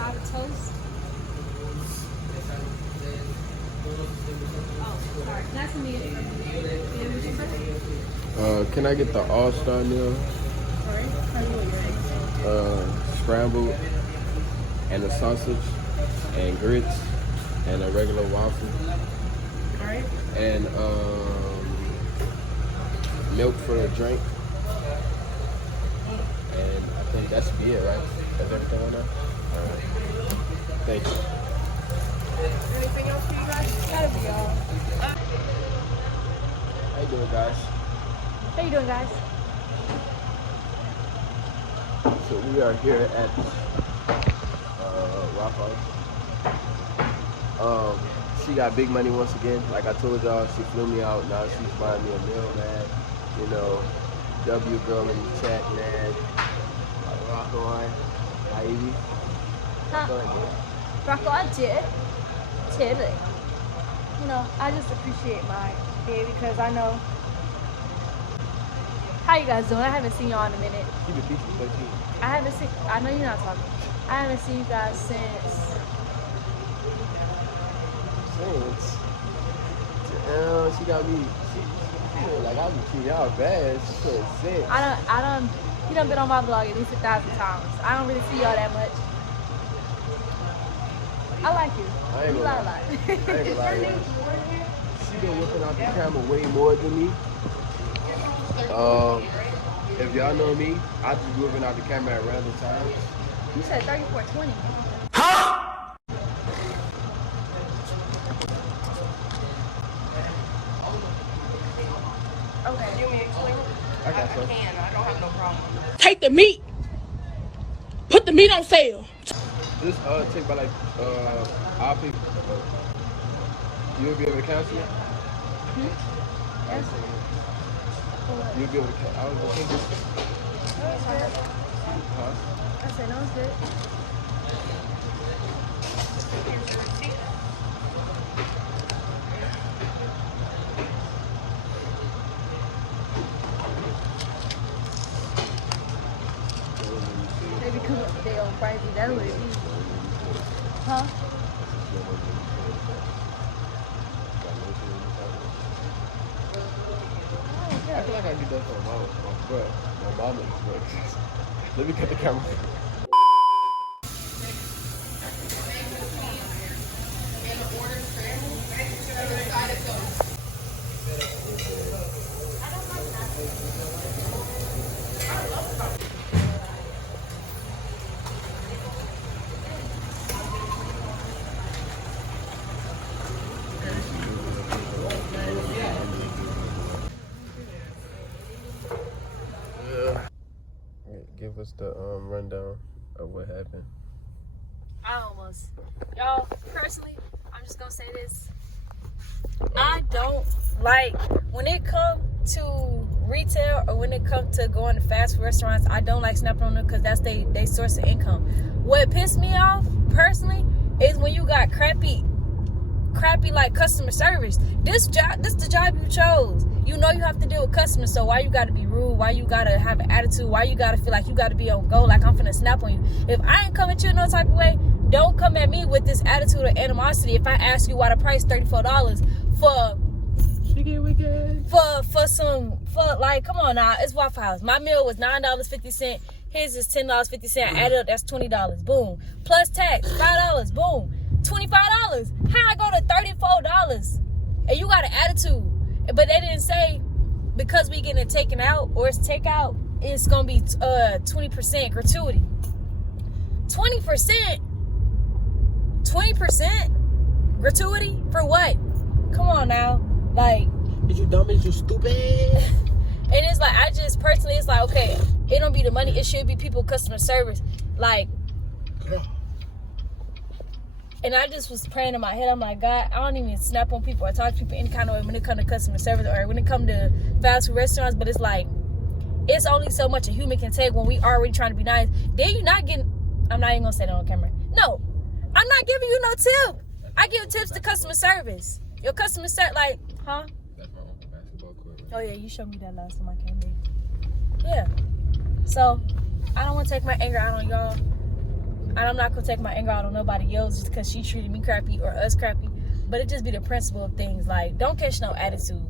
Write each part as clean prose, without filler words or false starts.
side of toast. Oh, sorry. That's me. Can I get the all-star meal? Sorry. Scrambled and a sausage and grits and a regular waffle. All right. And milk for a drink. And I think that should be it, right? That's everything on there? All right. Thank you. Anything else for you guys? That'll be all. How you doing, guys? How you doing, guys? So we are here at Waffle. She got big money once again. Like I told y'all, she flew me out. Now she's buying me a meal, man. You know, W girl in the chat, man. Rock on, Ivy. Rock on, Tilly. You know, I just appreciate my day because I know. How you guys doing? I haven't seen y'all in a minute. Keep it peaceful, 13. I know you're not talking. I haven't seen you guys since. She got me. She like I be treating y'all bad. She so sick. You done been on my vlog at least 1,000 times. I don't really see y'all that much. I like you. I ain't You gonna lie a lot. lie. I ain't gonna lie. She been whipping out the camera way more than me. If y'all know me, I just be whipping out the camera at random times. You said 3420. Okay. You want me to explain? I got some. I don't have no problem. Take the meat. Put the meat on sale. This take by like our people. You'll be able to cancel it? Yes. You'll be able to cancel. I was gonna think this. Huh? I said no, it's good. They become their own pricey. That's what it is. Huh? I feel like I do that for my mama. Let me cut the camera. Give us the rundown of what happened. Y'all, personally, I'm just gonna say this. I don't like when it comes to retail or when it comes to going to fast food restaurants. I don't like snapping on them because that's they source of income. What pissed me off personally is when you got crappy like customer service. This the job you chose. You know you have to deal with customers, so why you gotta be rude? Why you gotta have an attitude? Why you gotta feel like you gotta be on go, like I'm finna snap on you? If I ain't coming to you no type of way, don't come at me with this attitude or animosity. If I ask you why the price $34 for like, come on now, it's Waffle House. My meal was $9.50. His is $10.50. Added up, that's $20. Boom. Plus tax, $5. Boom. $25. How I go to $34? And you got an attitude. But they didn't say because we getting it taken out or it's takeout, it's gonna be 20% gratuity. 20%? 20% gratuity for what? Come on now, like. Is you dumb? Is you stupid? And it's like, I just personally, it's like, okay, it don't be the money, it should be people customer service, like. And I just was praying in my head. I'm like, God, I don't even snap on people or talk to people any kind of way when it comes to customer service or when it comes to fast food restaurants. But it's like, it's only so much a human can take when we already trying to be nice. Then you not getting, I'm not even going to say that on camera. No, I'm not giving you no tip. I give tips to customer service. Your customer service, like, huh? That's my uncle basketball court. Oh, yeah, you showed me that last time I came in. Yeah. So, I don't want to take my anger out on y'all. And I'm not gonna take my anger out on nobody else just because she treated me crappy or us crappy. But it just be the principle of things. Like, don't catch no attitude.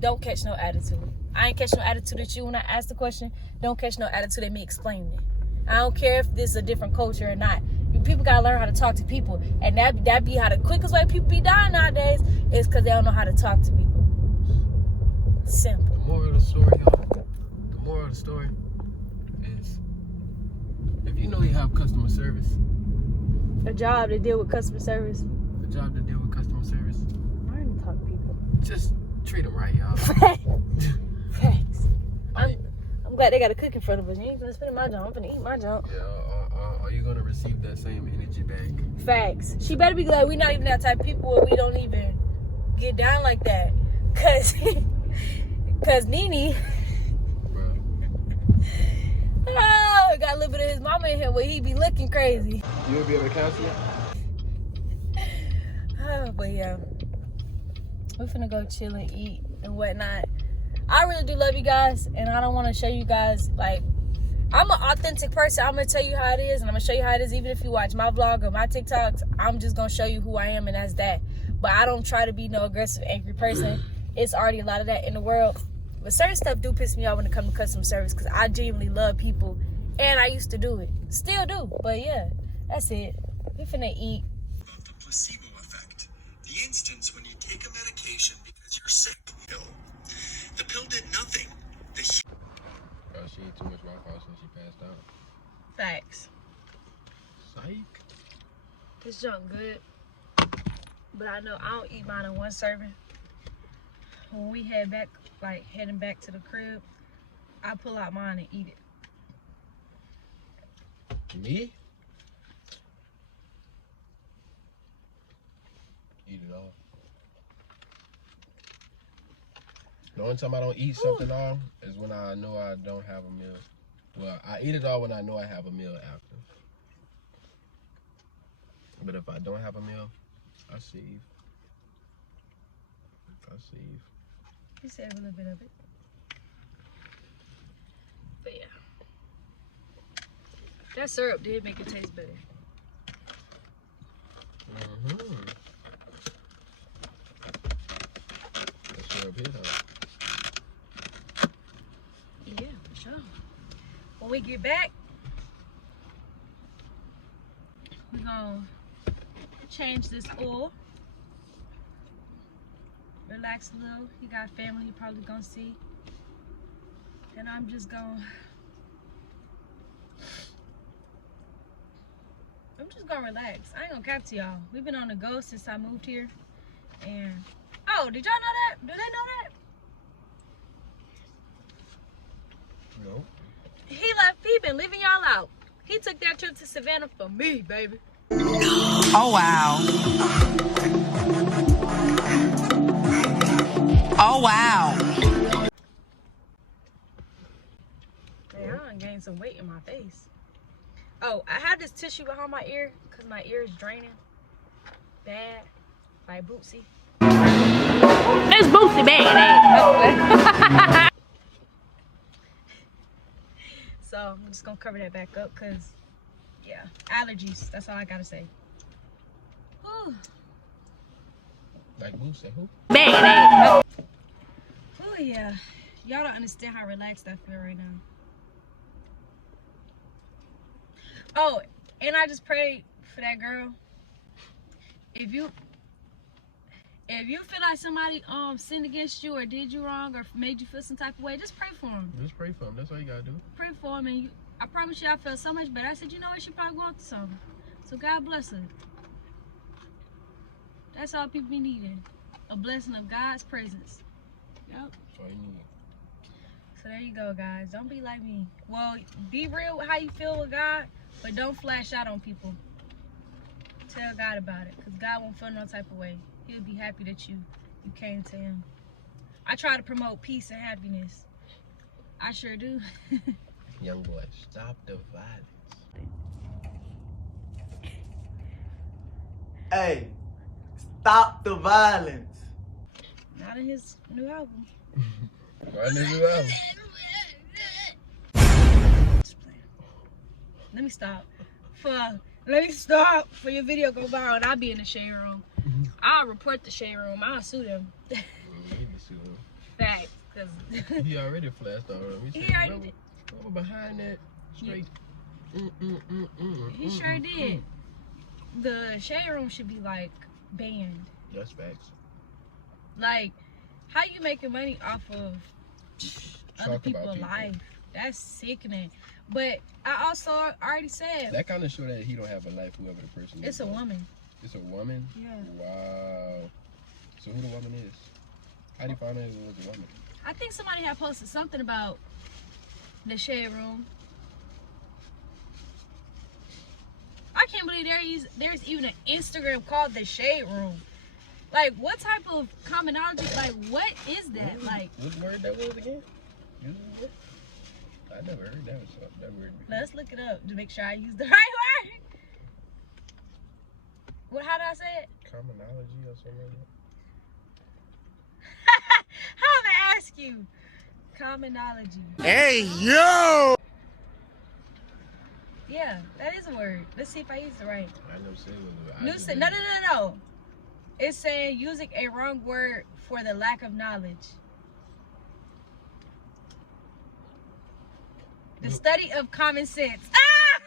Don't catch no attitude. I ain't catch no attitude at you when I asked the question. Don't catch no attitude at me explaining it. I don't care if this is a different culture or not. People gotta learn how to talk to people. And that be how the quickest way people be dying nowadays is because they don't know how to talk to people. Simple. The moral of the story, y'all. The moral of the story is, if you know you have customer service, A job to deal with customer service. a job to deal with customer service, Learn to talk to people. just treat them right, y'all. Facts. I'm glad they got a cook in front of us. You ain't gonna spend my junk. I'm gonna eat my junk. Yeah, are you gonna receive that same energy back? Facts. She better be glad we not even that type of people where we don't even get down like that. Cause Nene, Bro. oh, got a little bit of his mama in here where he be looking crazy. You would be able to cancel it? Oh, but yeah, we're finna go chill and eat and whatnot. I really do love you guys, and I don't want to show you guys, like, I'm an authentic person. I'm gonna tell you how it is, and I'm gonna show you how it is. Even if you watch my vlog or my TikToks, I'm just gonna show you who I am, and that's that. But I don't try to be no aggressive, angry person. It's already a lot of that in the world. But certain stuff do piss me off when it comes to customer service, because I genuinely love people, and I used to do it, still do. But yeah, that's it. We finna eat. About the placebo effect, the instance when you take a medication because you're sick. The pill did nothing. Bro, she ate too much Waffle since she passed out. Facts. Psych. This junk good, but I know I don't eat mine in one serving. When we head back, like heading back to the crib, I pull out mine and eat it. Me? Eat it all. The only time I don't eat something all is when I know I don't have a meal. Well, I eat it all when I know I have a meal after. But if I don't have a meal, I save. You save a little bit of it. But yeah. That syrup did make it taste better. Mm-hmm. That syrup hit, huh? Yeah, for sure. When we get back, we're gonna change this oil. Relax a little. He got family he probably gonna see. And I'm just gonna relax. I ain't gonna cap to y'all. We've been on the go since I moved here. And oh, did y'all know that? Do they know that? No. He left. He been leaving y'all out. He took that trip to Savannah for me, baby. Oh, wow. Oh, wow. Man, I done gained some weight in my face. Oh, I have this tissue behind my ear because my ear is draining bad, like Bootsy. It's Bootsy bad. So I'm just gonna cover that back up because, yeah, allergies. That's all I gotta say. Ooh. Like who? Say who? Bad. Oh yeah, y'all don't understand how relaxed I feel right now. Oh, and I just prayed for that girl. If you feel like somebody sinned against you or did you wrong or made you feel some type of way, just pray for them. Just pray for him. That's all you gotta do. Pray for them, and I promise you, I felt so much better. I said, you know what, she probably going through something. So God bless her. That's all people be needing. A blessing of God's presence. Yep. That's all you need. So there you go, guys. Don't be like me. Well, be real with how you feel with God, but don't flash out on people. Tell God about it, because God won't feel no type of way. He'll be happy that you came to him. I try to promote peace and happiness. I sure do. Young boy, stop the violence. Hey, stop the violence. Not in his new album. Right in the album. Let me stop. let me stop for your video go viral and I'll be in the shade room. I'll report the shade room. I'll sue them. Fact. Cause he already flashed on him. He already did. Over behind that straight. He sure did. The shade room should be like banned. That's facts. Like, how you making money off of other people's life? That's sickening. But I also already said that kind of show that he don't have a life. Whoever the person is. It's a woman. It's a woman. Yeah. Wow. So who the woman is? How do you find out it was a woman? I think somebody had posted something about the shade room. I can't believe there's even an Instagram called the shade room. Like, what type of commonality? Like, what is that? Like, what word that was again? I never heard that word before. Let's look it up to make sure I use the right word. What? How did I say it? Commonality or something like that. How did I ask you? Commonology. Hey, yo! Yeah, that is a word. Let's see if I use it right. I never said it was. No. It's saying using a wrong word for the lack of knowledge. The study of common sense. Ah!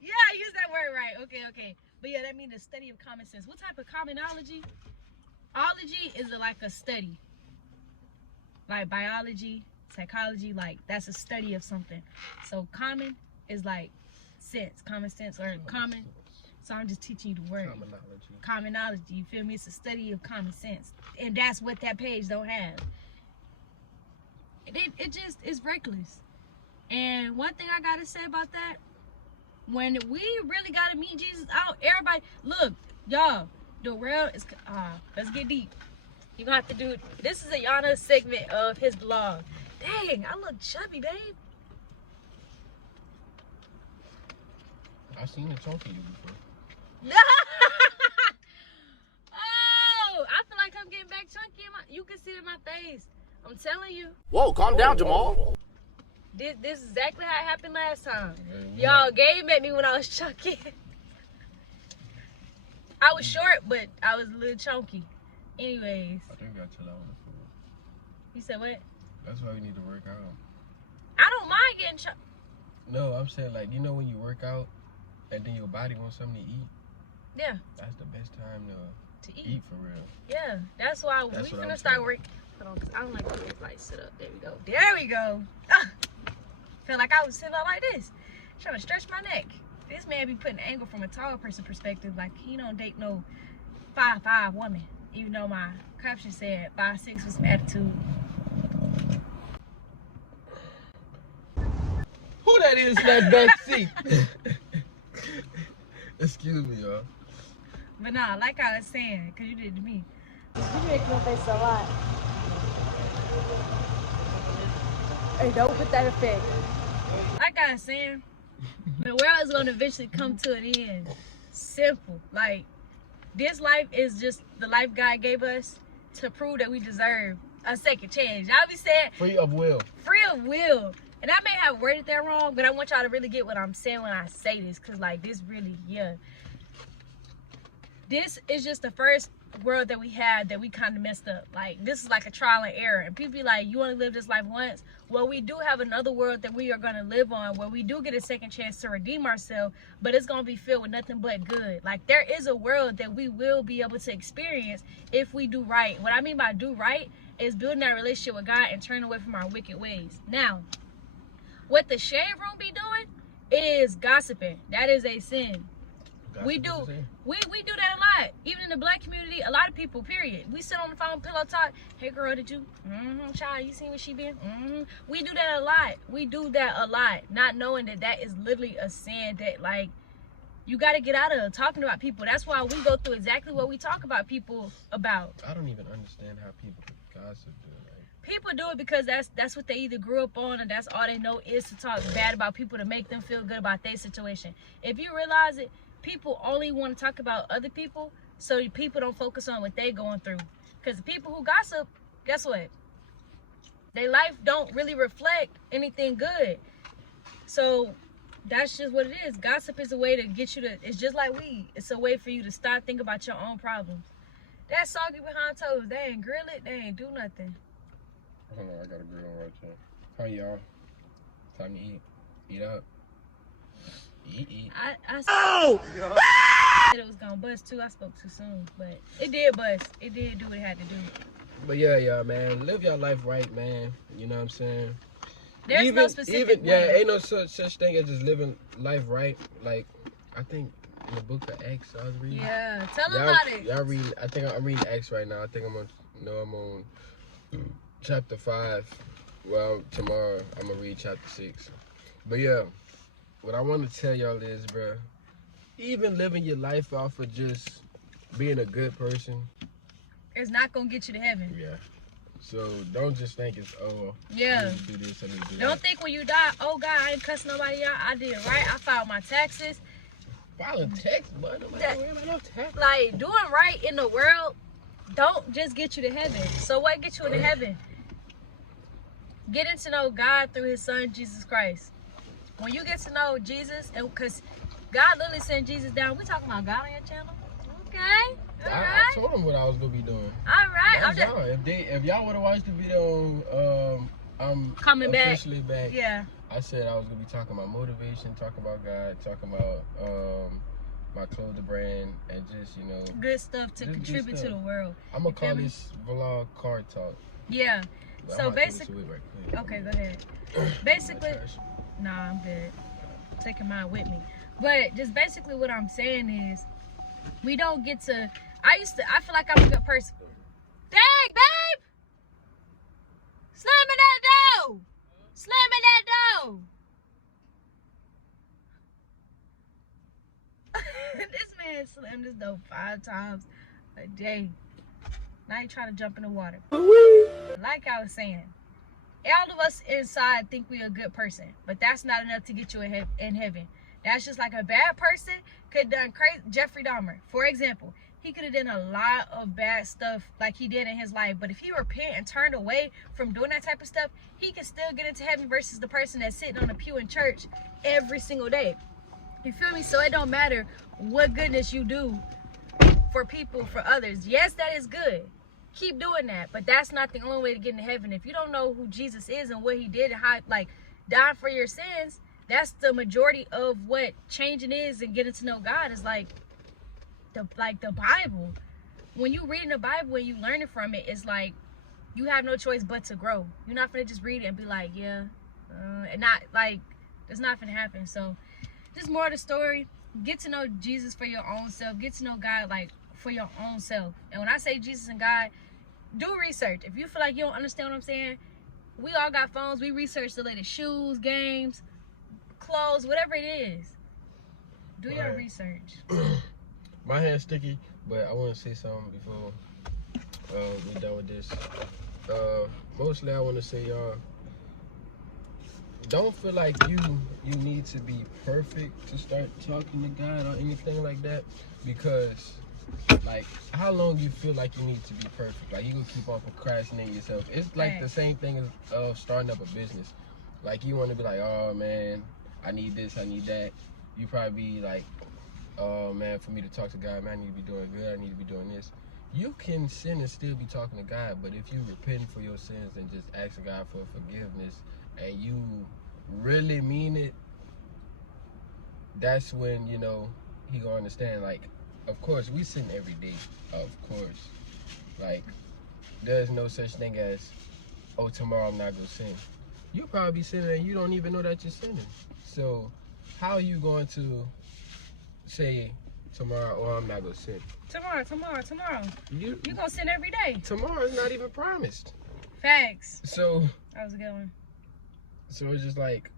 Yeah, I used that word right. Okay. But yeah, that means the study of common sense. What type of commonology? Ology is like a study. Like biology, psychology, like that's a study of something. So common is like sense, common sense, or common. So I'm just teaching you the word. Commonology. You feel me? It's a study of common sense. And that's what that page don't have. It just is reckless. And one thing I gotta say about that, when we really gotta meet Jesus out, everybody, look, y'all, the world is, let's get deep. You're gonna have to do, this is a Yana segment of his vlog. Dang, I look chubby, babe. I've seen a chunky you before. Oh, I feel like I'm getting back chunky. You can see it in my face. I'm telling you. Whoa, calm down, Jamal. This is exactly how it happened last time. Y'all, Gabe met me when I was chunky. I was short, but I was a little chunky. Anyways. I think we got to chill out on the food. You said what? That's why we need to work out. I don't mind getting chunky. No, I'm saying, like, you know when you work out and then your body wants something to eat? Yeah. That's the best time to eat for real. Yeah, that's why we finna start working. Hold on, cause I don't like to like sit up. There we go. There we go. Ah! Feel like I was sitting up like this, trying to stretch my neck. This man be putting angle from a tall person perspective, like he don't date no 5'5" woman. Even though my caption said 5'6" with some attitude. Who that is in that back seat? Excuse me, y'all. But nah, like I was saying, cause you did it to me. You make my face a lot. Hey, don't put that effect. Like I was saying, the world is gonna eventually come to an end. Simple. Like, this life is just the life God gave us to prove that we deserve a second chance. Y'all be saying free of will. Free of will. And I may have worded that wrong, but I want y'all to really get what I'm saying when I say this, cause like this really, yeah. This is just the first world that we had that we kind of messed up. Like, this is like a trial and error. And people be like, you want to live this life once? Well, we do have another world that we are going to live on where we do get a second chance to redeem ourselves, but it's going to be filled with nothing but good. Like, there is a world that we will be able to experience if we do right. What I mean by do right is building that relationship with God and turning away from our wicked ways. Now, what the shade room be doing is gossiping. That is a sin. We do that a lot. Even in the black community, a lot of people, period. We sit on the phone, pillow talk. Hey girl, did you? Child, you seen what she been? We do that a lot. We do that a lot. Not knowing that that is literally a sin that, like, you got to get out of talking about people. That's why we go through exactly what we talk about people about. I don't even understand how people gossip. People do it because that's what they either grew up on, and that's all they know is to talk bad about people to make them feel good about their situation. If you realize it, people only want to talk about other people so people don't focus on what they're going through. Because the people who gossip, guess what? Their life don't really reflect anything good. So that's just what it is. Gossip is a way to get you to, it's just like weed. It's a way for you to stop thinking about your own problems. That soggy behind toes, they ain't grill it, they ain't do nothing. Hold on, I got a grill right here. How y'all? Time to eat. Eat up. Eat. I said it was gonna bust too. I spoke too soon, but it did bust. It did do what it had to do. But yeah, man. Live your life right, man. You know what I'm saying? There's no specific way. Ain't no such thing as just living life right. Like, I think in the book of Acts I was reading. Yeah, tell them about it. Y'all reading, I think I'm reading Acts right now. I think I'm on chapter 5. Well, tomorrow I'm gonna read chapter 6. But yeah, what I want to tell y'all is, bruh, even living your life off of just being a good person, it's not gonna get you to heaven. yeah. So don't just think it's, oh, yeah. I need to do this, I need to do Don't that. think when you die, oh God, I ain't cuss nobody out. I did right. I filed my taxes. Filing tax, but nobody worry about no tax. Like, doing right in the world don't just get you to heaven. So what gets you into heaven? Getting to know God through his son, Jesus Christ. When you get to know Jesus, and because God literally sent Jesus down. We talking about God on your channel? Okay. All I right. told them what I was gonna be doing. All right. I'm That's just, y'all. If y'all would have watched the video, I'm coming back. officially back. Yeah. I said I was gonna be talking about motivation, talking about God, talking about my clothing brand, and just, you know, Good stuff to Just good contribute to stuff. the world. I'm gonna You feel call me? this vlog car talk. Yeah. But So I might throw it basically, to it right quick. okay, go ahead. Basically, nah, I'm good. Taking mine with me. But just basically what I'm saying is, we don't get to, I feel like I'm a good person. Dang, babe! Slamming that door! Slamming that door! This man slammed this door 5 times a day. Now he trying to jump in the water. Like I was saying, all of us inside think we a good person, but that's not enough to get you in heaven. That's just like a bad person could have done crazy. Jeffrey Dahmer, for example, he could have done a lot of bad stuff like he did in his life, but if he repent and turned away from doing that type of stuff, he can still get into heaven versus the person that's sitting on a pew in church every single day. You feel me? So it don't matter what goodness you do for people, for others. Yes, that is good. Keep doing that, but that's not the only way to get into heaven. If you don't know who Jesus is and what he did and how, like, died for your sins, that's the majority of what changing is and getting to know God is like the Bible. When you read in the Bible and you learn it from it, it's like you have no choice but to grow. You're not gonna just read it and be like, yeah, and not like it's not gonna happen. So just more of the story. Get to know Jesus for your own self. Get to know God like for your own self. And when I say Jesus and God, do research. If you feel like you don't understand what I'm saying, we all got phones. We research the latest shoes, games, clothes, whatever it is. Do your research. My hand's sticky, but I want to say something before we're done with this. Mostly I want to say, y'all, don't feel like you need to be perfect to start talking to God or anything like that, because like, how long you feel like you need to be perfect? Like, you gonna keep on procrastinating yourself. It's like the same thing as starting up a business. Like, you want to be like, oh man, I need this, I need that. You probably be like, oh man, for me to talk to God, man, I need to be doing good, I need to be doing this. You can sin and still be talking to God, but if you repent for your sins and just ask God for forgiveness and you really mean it, that's when, you know, he gonna understand. Like, of course, we sin every day, of course. Like, there's no such thing as, oh, tomorrow I'm not gonna sin. You probably sinning and you don't even know that you're sinning. So how are you going to say tomorrow, oh, I'm not gonna sin? Tomorrow. You gonna sin every day. Tomorrow is not even promised. Facts. So That was a good one. So it's just like,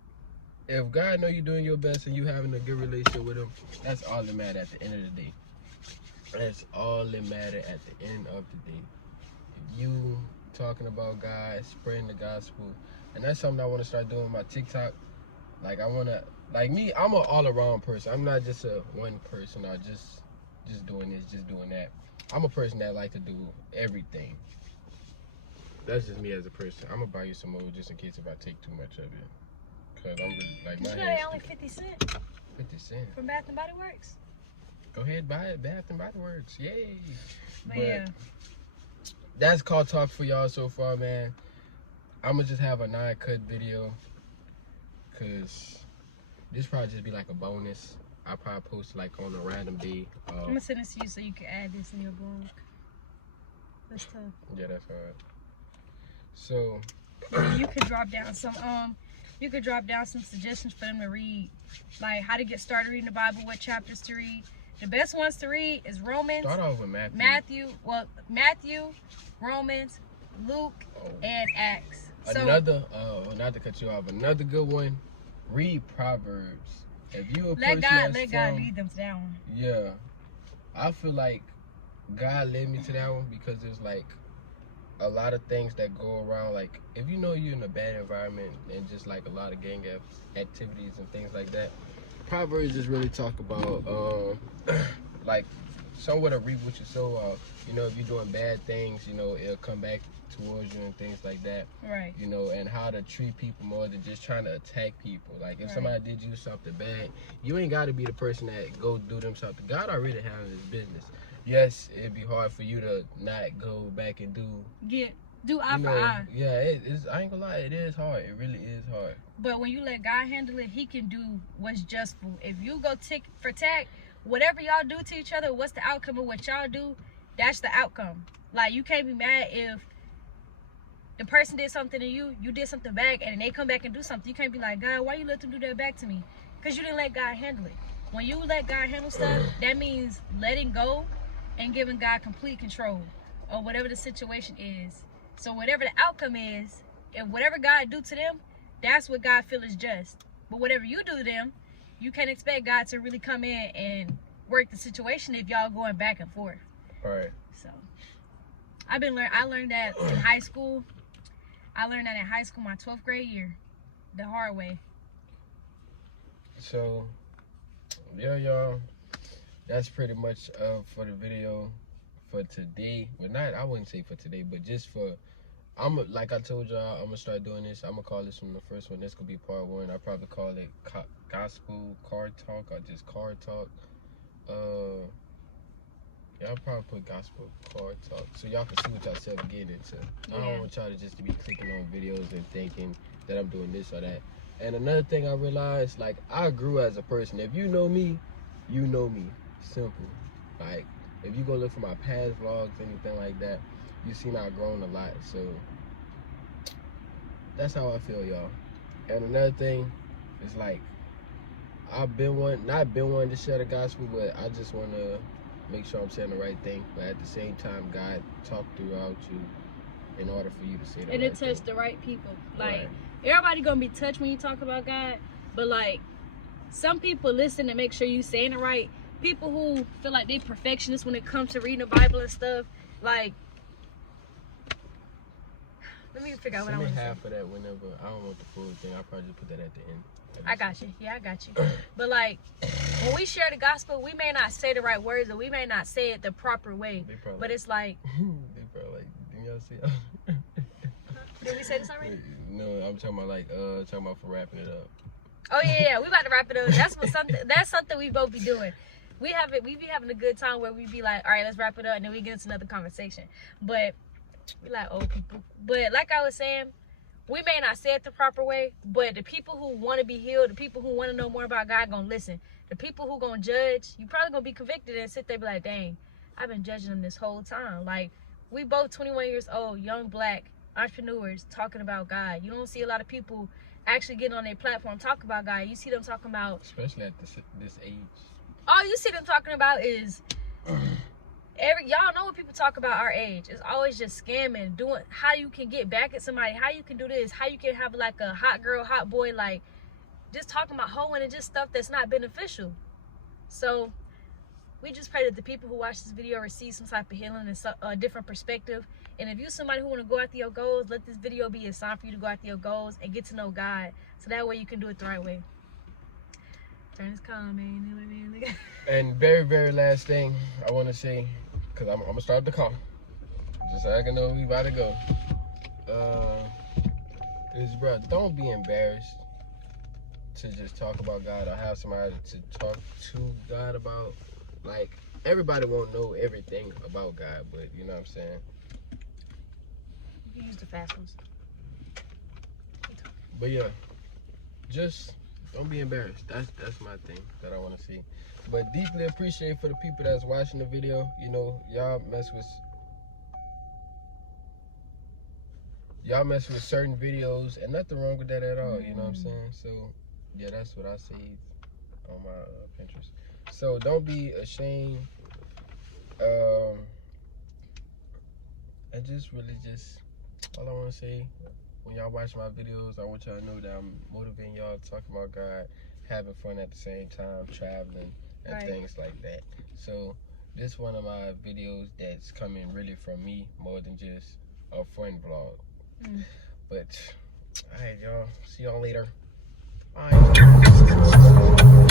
if God know you're doing your best and you having a good relationship with him, that's all that matter at the end of the day. That's all that matter at the end of the day. If you talking about God, spreading the gospel, and that's something I want to start doing with my TikTok. Like, I want to, like me, I'm an all-around person. I'm not just a one person or just doing this, just doing that. I'm a person that like to do everything. That's just me as a person. I'm gonna buy you some more just in case if I take too much of it. Cause I'm really, like, Did my you know hair they only 50 cents 50 cents. from Bath and Body Works? Go ahead, buy it. Bath and Body Works. Yay. But yeah. That's car talk for y'all so far, man. I'ma just have a non-cut video. Cause this probably just be like a bonus. I'll probably post like on a random day. I'm gonna send this to you so you can add this in your blog. That's tough. Yeah, that's hard. So You could drop down some suggestions for them to read, like how to get started reading the Bible, what chapters to read. The best ones to read is Romans. Start off with Matthew. Matthew, Romans, Luke, and Acts. Another, not to cut you off, another good one. Read Proverbs. If you a person let God lead them to that one. Yeah, I feel like God led me to that one because there's like a lot of things that go around. Like if you know you're in a bad environment and just like a lot of gang activities and things like that, Proverbs just really talk about like somewhat of reap what you sow. You know, if you're doing bad things, you know, it'll come back towards you and things like that. Right. You know, and how to treat people more than just trying to attack people. Like if somebody did you something bad, you ain't got to be the person that go do them something. God already has his business. Yes, it'd be hard for you to not go back and do eye for eye. Yeah, it's. I ain't gonna lie, it is hard. It really is hard. But when you let God handle it, He can do what's just for. If you go tick for tack, whatever y'all do to each other, what's the outcome of what y'all do? That's the outcome. Like you can't be mad if the person did something to you, you did something back, and they come back and do something. You can't be like, God, why you let them do that back to me? Because you didn't let God handle it. When you let God handle stuff, that means letting go and giving God complete control of whatever the situation is. So whatever the outcome is, and whatever God do to them, that's what God feel is just. But whatever you do to them, you can't expect God to really come in and work the situation if y'all going back and forth. All right. So I learned that in high school. I learned that in high school, my 12th grade year, the hard way. So, yeah, y'all, that's pretty much for the video for today. Well, I wouldn't say for today, but just for, like I told y'all, I'm gonna start doing this. I'm gonna call this one the first one. This could be part one. I'll probably call it Gospel Car Talk or just Car Talk. Yeah, I'll probably put Gospel Car Talk so y'all can see what y'all self getting into. Yeah. I don't want y'all to just to be clicking on videos and thinking that I'm doing this or that. And another thing I realized, like, I grew as a person. If you know me, you know me. Simple. Like, if you go look for my past vlogs, anything like that, you seen I've grown a lot. So that's how I feel, y'all. And another thing is, like, I've been not been wanting to share the gospel, but I just want to make sure I'm saying the right thing. But at the same time, God talked throughout you in order for you to say the right thing. And it touched the right people. Like, everybody gonna be touched when you talk about God, but like, some people listen to make sure you saying it right. People who feel like they perfectionists when it comes to reading the Bible and stuff, like, let me figure out what I want to say. Half of that whenever, I don't want the full thing. I'll probably just put that at the end. I got you. Yeah, I got you. But like, when we share the gospel, we may not say the right words, or we may not say it the proper way. But it's like, they probably like, didn't y'all see? Did we say this already? No, I'm talking about like, for wrapping it up. Oh yeah, we about to wrap it up. That's something we both be doing. We be having a good time where we be like, all right, let's wrap it up, and then we get into another conversation. But we like old people. But like I was saying, we may not say it the proper way, but the people who want to be healed, the people who want to know more about God, gonna listen. The people who gonna judge, you probably gonna be convicted and sit there and be like, dang, I've been judging them this whole time. Like, we both 21 years old, young black entrepreneurs talking about God. You don't see a lot of people actually getting on their platform talk about God. You see them talking about, especially at this age. All you see them talking about is y'all know what people talk about our age. It's always just scamming, doing how you can get back at somebody, how you can do this, how you can have like a hot girl, hot boy, like just talking about hoeing and just stuff that's not beneficial. So we just pray that the people who watch this video receive some type of healing and a different perspective. And if you're somebody who want to go after your goals, let this video be a sign for you to go after your goals and get to know God, so that way you can do it the right way. Turn this calm, man. And very, very last thing I want to say, because I'm going to start the call, just so I can know we about to go, is, bro, don't be embarrassed to just talk about God or have somebody to talk to God about. Like, everybody won't know everything about God, but you know what I'm saying? You use the fast ones. But yeah, just don't be embarrassed. That's my thing that I want to see. But deeply appreciate for the people that's watching the video. You know, y'all mess with certain videos, and nothing wrong with that at all. You know what I'm saying? So yeah, that's what I see on my Pinterest. So don't be ashamed. I just really all I want to say, when y'all watch my videos, I want y'all to know that I'm motivating y'all, talking about God, having fun at the same time, traveling, and things like that. So this one of my videos that's coming really from me more than just a fun vlog. But, alright y'all, see y'all later. Bye.